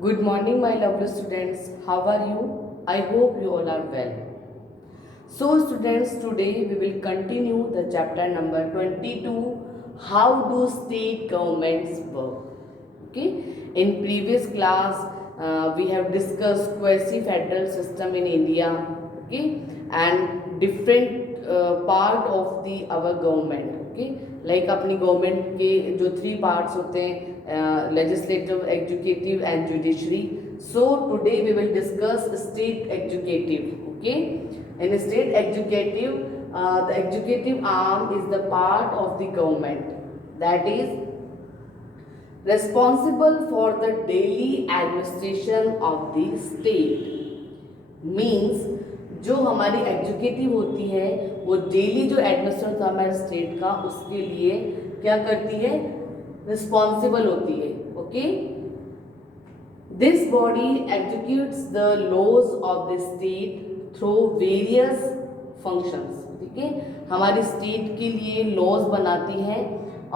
Good morning, my lovely students. How are you? I hope you all are well. So, students, today we will continue the chapter number 22. How do state governments work? Okay. In previous class, we have discussed quasi-federal system in India. Okay, and different part of the our government. Okay, like अपनी government के जो three parts होते हैं, legislative, executive and judiciary. So today we will discuss state executive. Okay, in state executive, the executive arm is the part of the government that is responsible for the daily administration of the state. Means जो हमारी executive होती है वो daily जो administration होता है हमारे state का, उसके लिए क्या करती है, रिस्पॉन्सिबल होती है. Okay, this body executes the laws of the state through various functions. ठीक है, हमारी स्टेट के लिए लॉज बनाती है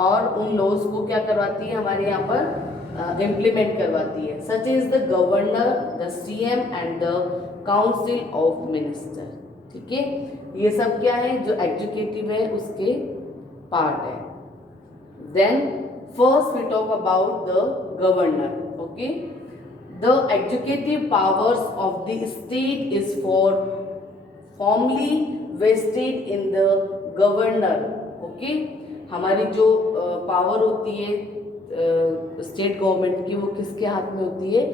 और उन लॉज को क्या करवाती है, हमारे यहाँ पर इम्प्लीमेंट करवाती है. Such is the governor, the CM and the council of minister. ठीक है, ये सब क्या है, जो एग्जीक्यूटिव है उसके पार्ट है. Then first we talk about the governor. Okay, the executive powers of the state is for formally vested in the governor. Okay, हमारी जो पावर होती है स्टेट गवर्नमेंट की, वो किसके हाथ में होती है,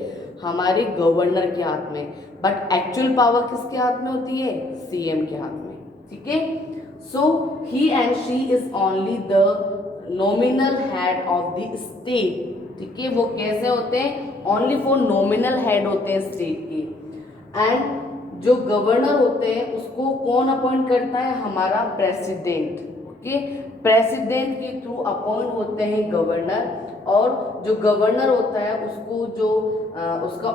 हमारे गवर्नर के हाथ में. बट एक्चुअल पावर किसके हाथ में होती है, सीएम के हाथ में. ठीक है, so he and she is only the nominal head of the state. ठीक है, वो कैसे होते हैं, ओनली फॉर नॉमिनल हेड होते हैं स्टेट के. एंड जो गवर्नर होते हैं उसको कौन अपॉइंट करता है, हमारा प्रेसिडेंट. ओके, प्रेसिडेंट के थ्रू अपॉइंट होते हैं गवर्नर. और जो गवर्नर होता है उसको जो उसका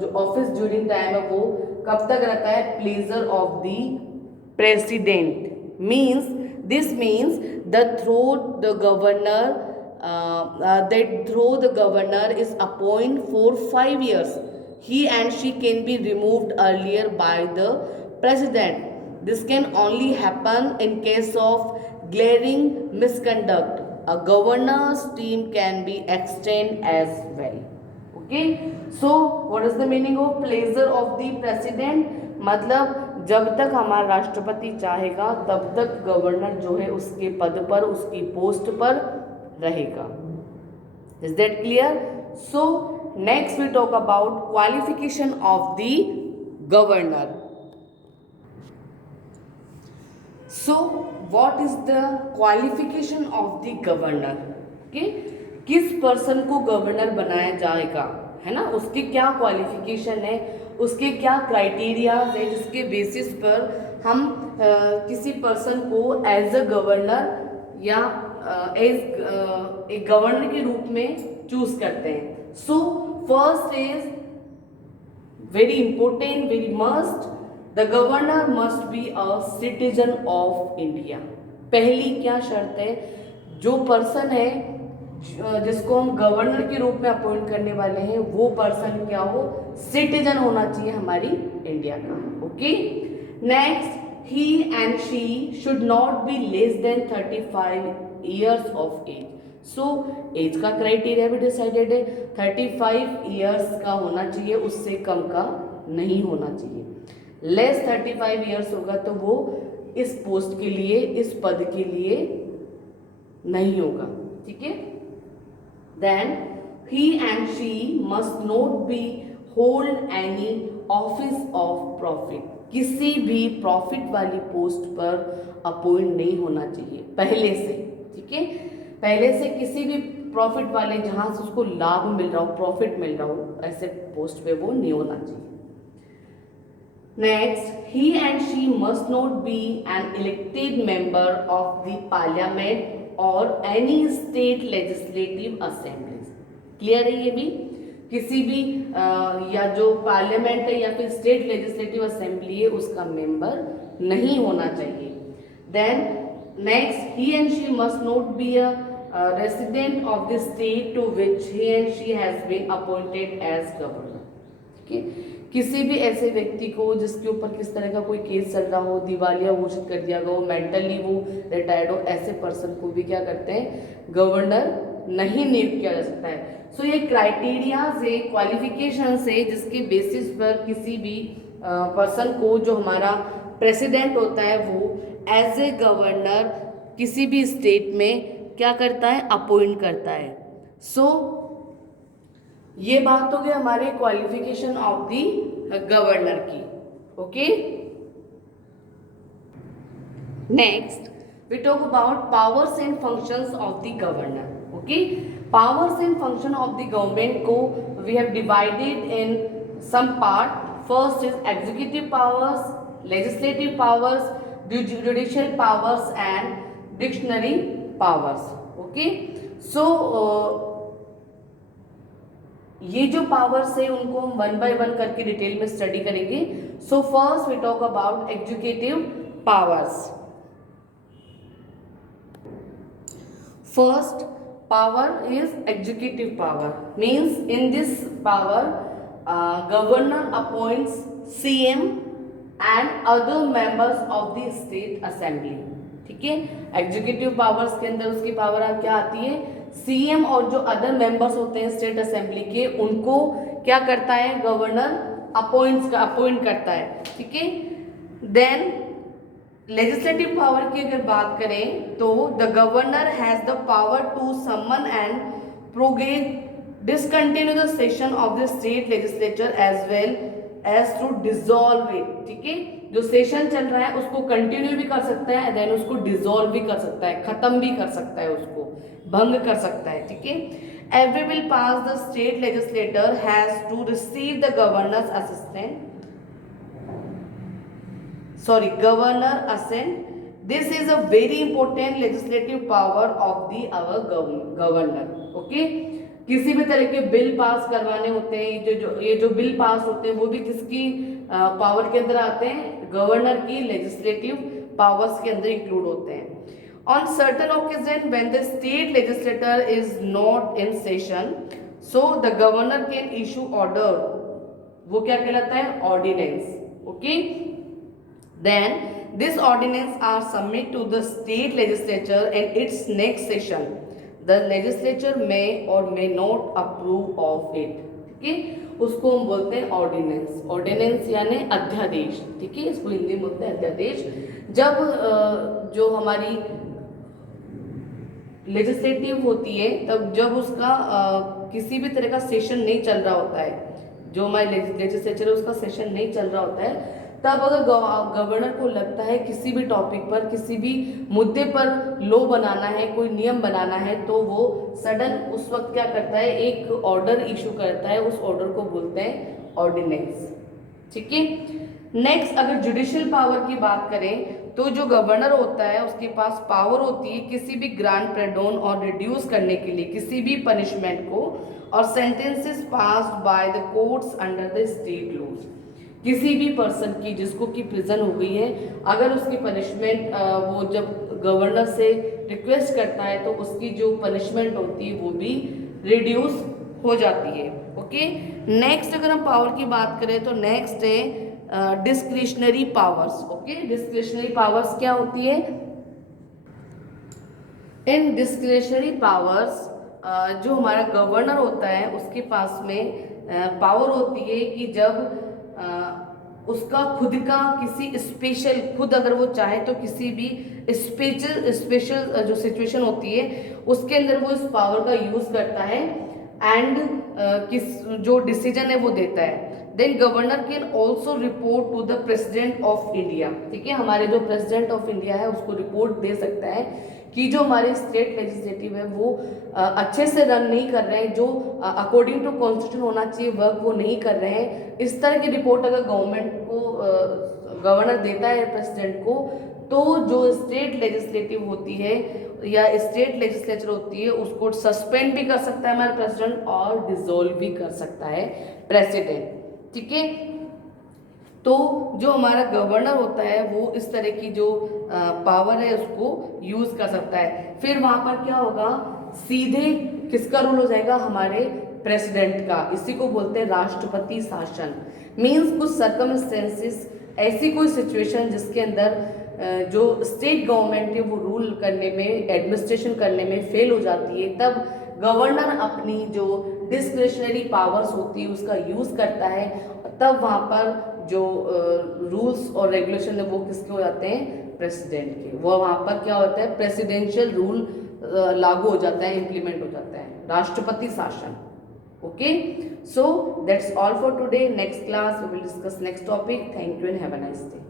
जो ऑफिस ड्यूरिंग टाइम है वो कब तक रहता है, pleasure of the president. Means this means the through the governor that through the governor is appointed for 5 years. He and she can be removed earlier by the president. This can only happen in case of glaring misconduct. A governor's team can be extended as well. Okay, so what is the meaning of pleasure of the president? मतलब जब तक हमारा राष्ट्रपति चाहेगा तब तक governor जो है उसके पद पर, उसकी पोस्ट पर रहेगा. Is that clear? So next we talk about qualification of the governor. So what is the qualification of the governor? Okay, किस पर्सन को गवर्नर बनाया जाएगा, है ना, उसकी क्या क्वालिफिकेशन है, उसके क्या क्राइटेरिया है जिसके बेसिस पर हम किसी पर्सन को एज अ गवर्नर या एज एक गवर्नर के रूप में चूज करते हैं. So first is very important, very must, the governor must be a citizen of India. पहली क्या शर्त है, जो पर्सन है जिसको हम गवर्नर के रूप में अपॉइंट करने वाले हैं वो पर्सन क्या हो, सिटीजन होना चाहिए हमारी इंडिया का. Okay, next, he and she should not be less than 35 years of age. So age का क्राइटेरिया भी डिसाइडेड है, 35 years का होना चाहिए, उससे कम का नहीं होना चाहिए. लेस 35 years होगा तो वो इस पोस्ट के लिए, इस पद के लिए नहीं होगा. ठीक है, then he and she must not be hold any office of profit. किसी भी प्रॉफिट वाली पोस्ट पर अपॉइंट नहीं होना चाहिए पहले से. ठीक है, पहले से किसी भी प्रॉफिट वाले, जहां से उसको लाभ मिल रहा हो, प्रॉफिट मिल रहा हो, ऐसे पोस्ट पे वो नहीं होना चाहिए. Next, he and she must not be an elected member of the parliament or any state legislative assemblies. Clear है ये भी, किसी भी या जो पार्लियामेंट है या फिर स्टेट लेजिस्लेटिव असेंबली है उसका मेंबर नहीं होना चाहिए. Then next, he and she must not be a resident of the state to which he and she has been appointed as governor. ठीक है, किसी भी ऐसे व्यक्ति को जिसके ऊपर किस तरह का कोई केस चल रहा हो, दिवालिया घोषित कर दिया गया हो, मेंटली वो रिटायर्ड हो, ऐसे पर्सन को भी क्या करते हैं, गवर्नर नहीं नियुक्त किया जा सकता है। सो ये क्राइटेरिया से, क्वालिफिकेशन से जिसके बेसिस पर किसी भी पर्सन को, जो हमारा प्रेसिडेंट होता है, वो एज ए गवर्नर किसी भी स्टेट में क्या करता है, अपॉइंट करता है। सो ये बात हो गई हमारे क्वालिफिकेशन ऑफ द गवर्नर की। Okay, next we talk about powers and functions of the governor. Okay, powers and function of the government को we have divided in some part. First is executive powers, legislative powers, judicial powers and dictionary powers. Okay, so ये जो powers है उनको हम one by one करके detail में study करेंगे। So first we talk about executive powers. First power is executive power, means in this power governor appoints CM and other members of the state assembly. ठीक है, executive powers के अंदर उसकी power क्या आती है, सीएम और जो अदर मेंबर्स होते हैं स्टेट असेंबली के, उनको क्या करता है, गवर्नर अपॉइंट करता है। ठीक है, देन लेजिस्लेटिव पावर की अगर बात करें तो the governor has the power to summon and prorogue discontinue the session of the state legislature as well as to dissolve it. ठीक है, जो सेशन चल रहा है उसको कंटिन्यू भी कर सकता है, देन उसको डिसॉल्व भी कर सकता है, खत्म भी कर सकता है, उसको भंग कर सकता है। ठीक है, every bill pass the state legislator has to receive the governor assent. This is a very important legislative power of the our governor. Okay, किसी भी तरह के बिल पास करवाने होते हैं, ये जो बिल पास होते हैं वो भी किसकी पावर के अंदर आते हैं, गवर्नर की लेजिस्लेटिव पावर्स के अंदर इंक्लूड होते हैं। On certain occasion when the state legislator is not in session, so the governor can issue order, वो क्या कहलाता है, ordinance. Okay, then this ordinance are submit to the state legislature in its next session. The legislature may or may not approve of it. ठीक है, उसको हम बोलते हैं ऑर्डिनेंस। ऑर्डिनेंस यानी अध्यादेश। ठीक है, इसको हिंदी में बोलते हैं अध्यादेश। जब जो हमारी लेजिस्लेटिव होती है, तब जब उसका किसी भी तरह का सेशन नहीं चल रहा होता है, जो हमारे लेजिस्लेचर है उसका सेशन नहीं चल रहा होता है, तब अगर गवर्नर को लगता है किसी भी टॉपिक पर, किसी भी मुद्दे पर लॉ बनाना है, कोई नियम बनाना है, तो वो सडन उस वक्त क्या करता है, एक ऑर्डर इशू करता है, उस ऑर्डर को बोलते हैं ऑर्डिनेंस। ठीक है, नेक्स्ट अगर जुडिशियल पावर की बात करें तो जो गवर्नर होता है उसके पास पावर होती है किसी भी ग्रांट प्रेडोन और रिड्यूस करने के लिए किसी भी पनिशमेंट को, और sentences passed by the courts under the state laws. किसी भी पर्सन की जिसको कि प्रिजन हो गई है, अगर उसकी पनिशमेंट वो जब गवर्नर से रिक्वेस्ट करता है तो उसकी जो पनिशमेंट होती है वो भी रिड्यूस हो जाती है। ओके, नेक्स्ट अगर हम पावर की बात करें तो नेक्स्ट है discretionary powers. Okay, discretionary powers क्या होती है, इन डिस्क्रिशनरी पावर्स जो हमारा गवर्नर होता है उसके पास में पावर होती है कि जब उसका खुद का किसी स्पेशल, खुद अगर वो चाहे तो किसी भी स्पेशल जो सिचुएशन होती है उसके अंदर वो इस पावर का यूज करता है एंड जो डिसीजन है वो देता है। Then governor can also report to the president of India. ठीक है, हमारे जो प्रेसिडेंट ऑफ इंडिया है उसको रिपोर्ट दे सकता है कि जो हमारे स्टेट लेजिस्लेटिव है वो अच्छे से रन नहीं कर रहे हैं, जो अकॉर्डिंग टू कॉन्स्टिट्यूशन होना चाहिए वर्क वो नहीं कर रहे हैं। इस तरह की रिपोर्ट अगर गवर्नमेंट को गवर्नर देता है प्रेसिडेंट को, तो जो स्टेट लेजिस्लेटिव होती है या स्टेट लेजिस्लेचर होती है उसको सस्पेंड भी कर सकता है हमारा प्रेसिडेंट और डिसॉल्व भी कर सकता है प्रेसिडेंट। ठीक है, तो जो हमारा गवर्नर होता है वो इस तरह की जो पावर है उसको यूज कर सकता है। फिर वहां पर क्या होगा, सीधे किसका रूल हो जाएगा, हमारे प्रेसिडेंट का। इसी को बोलते हैं राष्ट्रपति शासन। मीन्स कुछ सर्कमस्टेंसेस, ऐसी कोई सिचुएशन जिसके अंदर जो स्टेट गवर्नमेंट है वो रूल करने में, एडमिनिस्ट्रेशन करने में फेल हो जाती है, तब गवर्नर अपनी जो डिस्क्रिशनरी पावर्स होती है उसका यूज़ करता है। तब वहाँ पर जो रूल्स और रेगुलेशन है वो किसके हो जाते हैं, प्रेसिडेंट के। वो वहाँ पर क्या होता है, प्रेसिडेंशियल रूल लागू हो जाता है, इम्प्लीमेंट हो जाता है, राष्ट्रपति शासन। Okay, so that's all for today. Next class we will discuss next topic. Thank you and have a nice day.